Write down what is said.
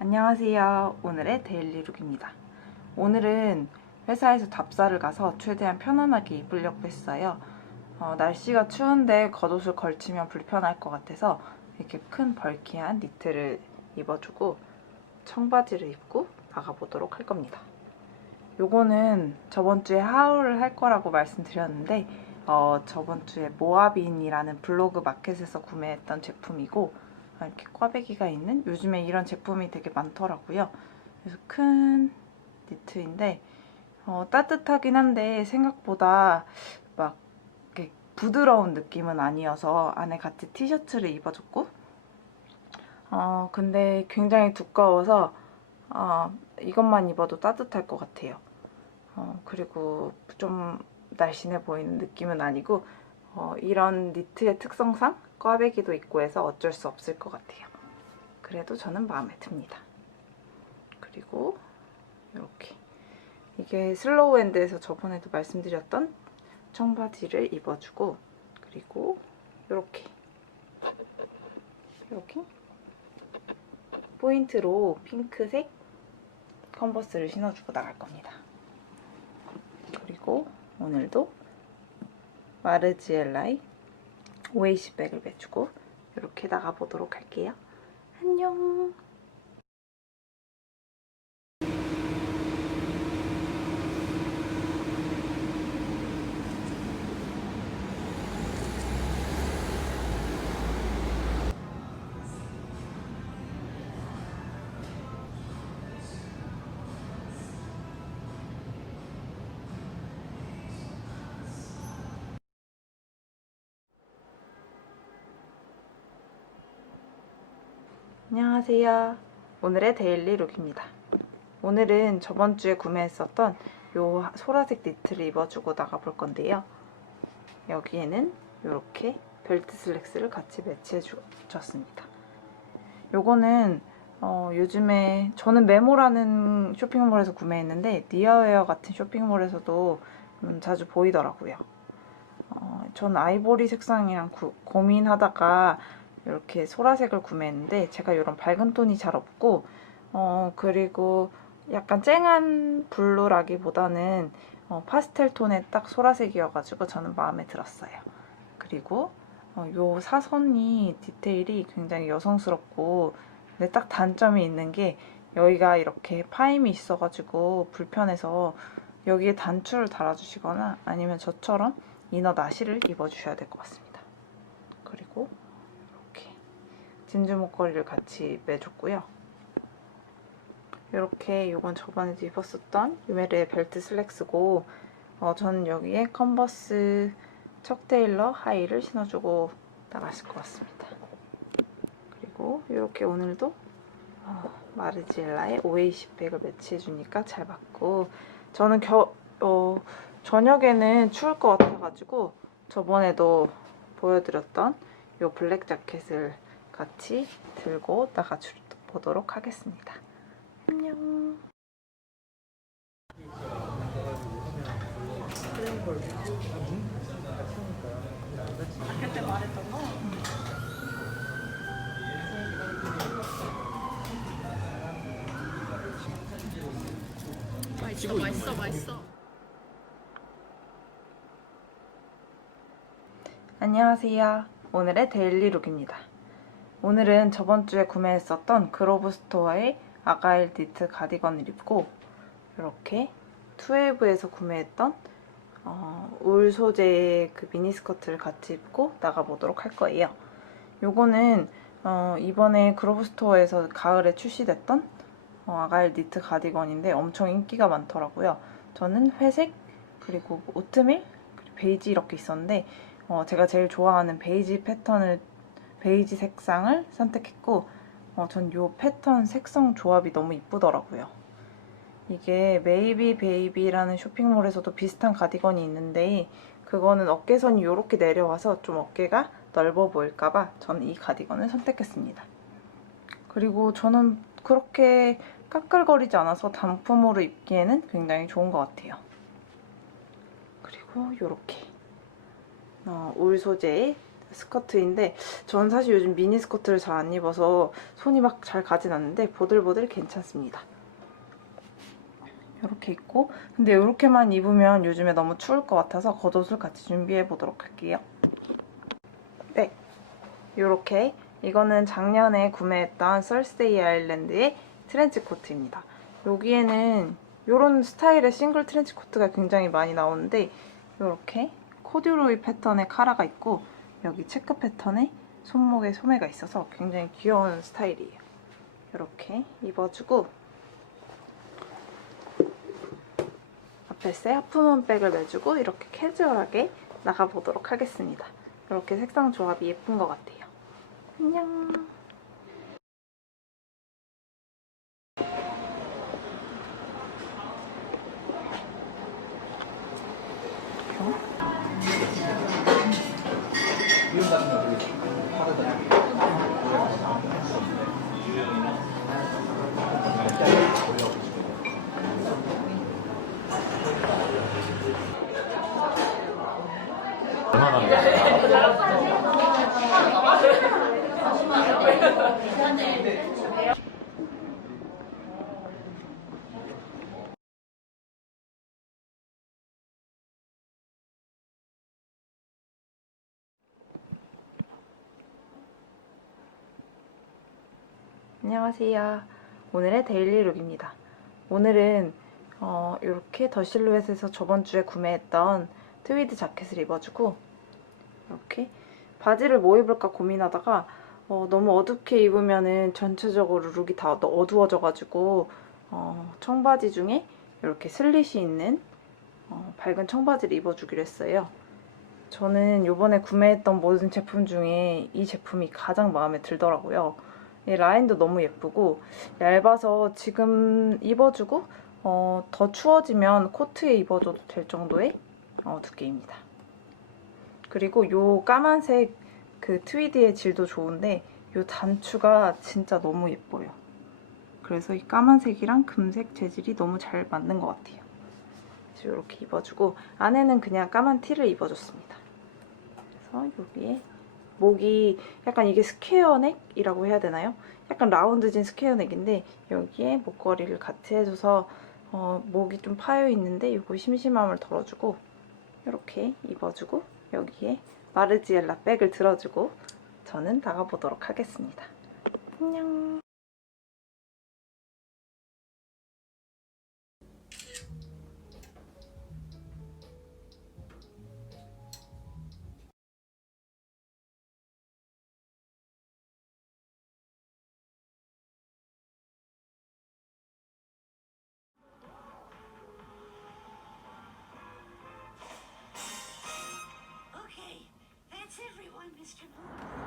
안녕하세요. 오늘의 데일리룩입니다. 오늘은 회사에서 답사를 가서 최대한 편안하게 입으려고 했어요. 어, 날씨가 추운데 겉옷을 걸치면 불편할 것 같아서 이렇게 큰 벌키한 니트를 입어주고 청바지를 입고 나가보도록 할 겁니다. 요거는 저번 주에 하울을 할 거라고 말씀드렸는데 어, 저번 주에 모아빈이라는 블로그 마켓에서 구매했던 제품이고 아, 이렇게 꽈배기가 있는 요즘에 이런 제품이 되게 많더라고요. 그래서 큰 니트인데 어, 따뜻하긴 한데 생각보다 막 이렇게 부드러운 느낌은 아니어서 안에 같이 티셔츠를 입어줬고 어, 근데 굉장히 두꺼워서 어, 이것만 입어도 따뜻할 것 같아요. 어, 그리고 좀 날씬해 보이는 느낌은 아니고 어, 이런 니트의 특성상 꽈배기도 있고 해서 어쩔 수 없을 것 같아요. 그래도 저는 마음에 듭니다. 그리고 이렇게 이게 슬로우 핸드에서 저번에도 말씀드렸던 청바지를 입어주고 그리고 이렇게 이렇게 포인트로 핑크색 컨버스를 신어주고 나갈 겁니다. 그리고 오늘도 마르지엘라의 오에시백을 매주고 이렇게 나가보도록 할게요. 안녕! 안녕하세요. 오늘의 데일리 룩입니다. 오늘은 저번 주에 구매했었던 요 소라색 니트를 입어주고 나가볼 건데요. 여기에는 이렇게 벨트 슬랙스를 같이 매치해 주셨습니다. 요거는 어, 요즘에 저는 메모라는 쇼핑몰에서 구매했는데 니어웨어 같은 쇼핑몰에서도 음, 자주 보이더라고요. 어, 전 아이보리 색상이랑 구- 고민하다가 이렇게 소라색을 구매했는데 제가 이런 밝은 톤이 잘 없고 어 그리고 약간 쨍한 블루라기보다는 어, 파스텔 톤의 딱 소라색이어가지고 저는 마음에 들었어요. 그리고 어, 요 사선이 디테일이 굉장히 여성스럽고 근데 딱 단점이 있는 게 여기가 이렇게 파임이 있어가지고 불편해서 여기에 단추를 달아주시거나 아니면 저처럼 이너 나시를 입어주셔야 될 것 같습니다. 그리고 진주 목걸이를 같이 매줬고요. 이렇게 이건 저번에도 입었었던 유메르의 벨트 슬랙스고 어, 저는 여기에 컨버스 척 테일러 하이를 신어주고 나갔을 것 같습니다. 그리고 이렇게 오늘도 어, 마르지엘라의 오에이시 백을 매치해주니까 잘 맞고 저는 겨, 어, 저녁에는 추울 것 같아가지고 저번에도 보여드렸던 이 블랙 자켓을 같이 들고 나가 보도록 하겠습니다. 안녕. 그때 말했던 거? 맛있어 맛있어 맛있어 안녕하세요. 오늘의 데일리 룩입니다. 오늘은 저번 주에 구매했었던 그로브 스토어의 아가일 니트 가디건을 입고 이렇게 투웨이브에서 구매했던 어, 울 소재의 그 미니스커트를 같이 입고 나가보도록 할 거예요. 요거는 어, 이번에 그로브 스토어에서 가을에 출시됐던 어, 아가일 니트 가디건인데 엄청 인기가 많더라고요. 저는 회색 그리고 오트밀 그리고 베이지 이렇게 있었는데 어, 제가 제일 좋아하는 베이지 패턴을 베이지 색상을 선택했고 어, 전 이 패턴 색상 조합이 너무 이쁘더라고요. 이게 메이비 베이비라는 쇼핑몰에서도 비슷한 가디건이 있는데 그거는 어깨선이 이렇게 내려와서 좀 어깨가 넓어 보일까봐 저는 이 가디건을 선택했습니다. 그리고 저는 그렇게 까끌거리지 않아서 단품으로 입기에는 굉장히 좋은 것 같아요. 그리고 이렇게 어, 울 소재의 스커트인데 저는 사실 요즘 미니 스커트를 잘 안 입어서 손이 막 잘 가진 않는데 보들보들 괜찮습니다. 이렇게 입고 근데 이렇게만 입으면 요즘에 너무 추울 것 같아서 겉옷을 같이 준비해 보도록 할게요. 네, 이렇게 이거는 작년에 구매했던 썰스데이 아일랜드의 트렌치 코트입니다. 여기에는 이런 스타일의 싱글 트렌치 코트가 굉장히 많이 나오는데 이렇게 코듀로이 패턴의 카라가 있고 여기 체크 패턴의 손목에 소매가 있어서 굉장히 귀여운 스타일이에요. 이렇게 입어주고 앞에 새 하프문 백을 매주고 이렇게 캐주얼하게 나가보도록 하겠습니다. 이렇게 색상 조합이 예쁜 것 같아요. 안녕. 안녕하세요. 오늘의 데일리 룩입니다. 오늘은 어, 이렇게 더 실루엣에서 저번 주에 구매했던 트위드 자켓을 입어주고 이렇게 바지를 뭐 입을까 고민하다가 어, 너무 어둡게 입으면은 전체적으로 룩이 다 어두워져가지고 어, 청바지 중에 이렇게 슬릿이 있는 어, 밝은 청바지를 입어주기로 했어요. 저는 요번에 구매했던 모든 제품 중에 이 제품이 가장 마음에 들더라고요. 이 라인도 너무 예쁘고 얇아서 지금 입어주고 어, 더 추워지면 코트에 입어줘도 될 정도의 어, 두께입니다. 그리고 요 까만색 그 트위드의 질도 좋은데 요 단추가 진짜 너무 예뻐요. 그래서 이 까만색이랑 금색 재질이 너무 잘 맞는 것 같아요. 그래서 이렇게 입어주고 안에는 그냥 까만 티를 입어줬습니다. 그래서 여기에 목이 약간 이게 스퀘어 넥이라고 해야 되나요? 약간 라운드진 스퀘어 넥인데 여기에 목걸이를 같이 해줘서 어, 목이 좀 파여 있는데 이거 심심함을 덜어주고 이렇게 입어주고 여기에 마르지엘라 백을 들어주고 저는 나가보도록 하겠습니다. 안녕. しかない